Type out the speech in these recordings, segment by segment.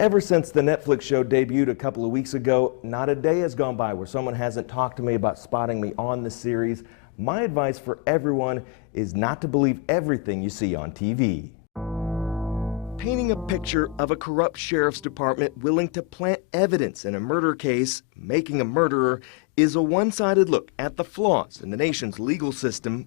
Ever since the Netflix show debuted a couple of weeks ago, not a day has gone by where someone hasn't talked to me about spotting me on the series. My advice for everyone is not to believe everything you see on TV. Painting a picture of a corrupt sheriff's department willing to plant evidence in a murder case, making a murderer, is a one-sided look at the flaws in the nation's legal system.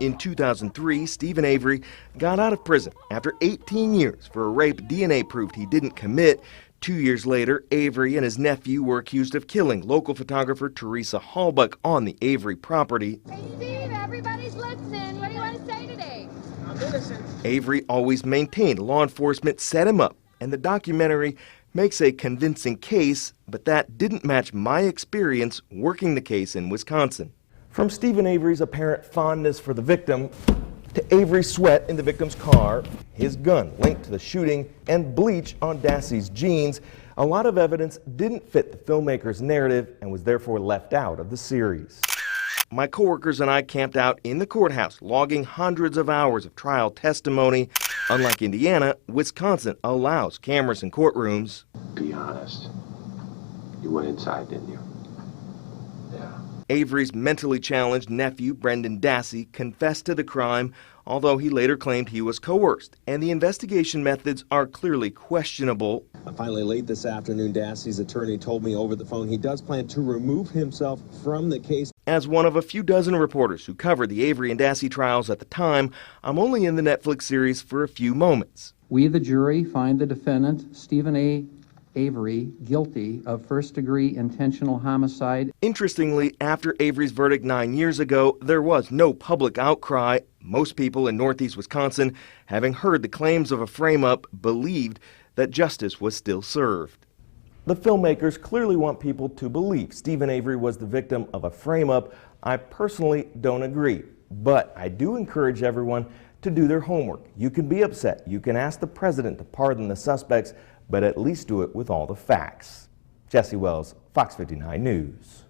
In 2003, Stephen Avery got out of prison after 18 years for a rape DNA proved he didn't commit. 2 years later, Avery and his nephew were accused of killing local photographer Teresa Hallbuck on the Avery property. Hey Steve, everybody's listening. What do you want to say today? I'm innocent. Avery always maintained law enforcement set him up, and the documentary makes a convincing case, but that didn't match my experience working the case in Wisconsin. From Stephen Avery's apparent fondness for the victim, to Avery's sweat in the victim's car, his gun linked to the shooting, and bleach on Dassey's jeans, a lot of evidence didn't fit the filmmaker's narrative and was therefore left out of the series. My coworkers and I camped out in the courthouse, logging hundreds of hours of trial testimony. Unlike Indiana, Wisconsin allows cameras in courtrooms. Be honest. You went inside, didn't you? Yeah. Avery's mentally challenged nephew, Brendan Dassey, confessed to the crime, although he later claimed he was coerced, and the investigation methods are clearly questionable. Finally, late this afternoon, Dassey's attorney told me over the phone he does plan to remove himself from the case. As one of a few dozen reporters who covered the Avery and Dassey trials at the time, I'm only in the Netflix series for a few moments. We, the jury, find the defendant, Stephen A. Avery, guilty of first-degree intentional homicide. Interestingly, after Avery's verdict 9 years ago, there was no public outcry. Most people in northeast Wisconsin, having heard the claims of a frame-up, believed that justice was still served. The filmmakers clearly want people to believe Stephen Avery was the victim of a frame-up. I personally don't agree, but I do encourage everyone to do their homework. You can be upset. You can ask the president to pardon the suspects, but at least do it with all the facts. Jesse Wells, Fox 59 News.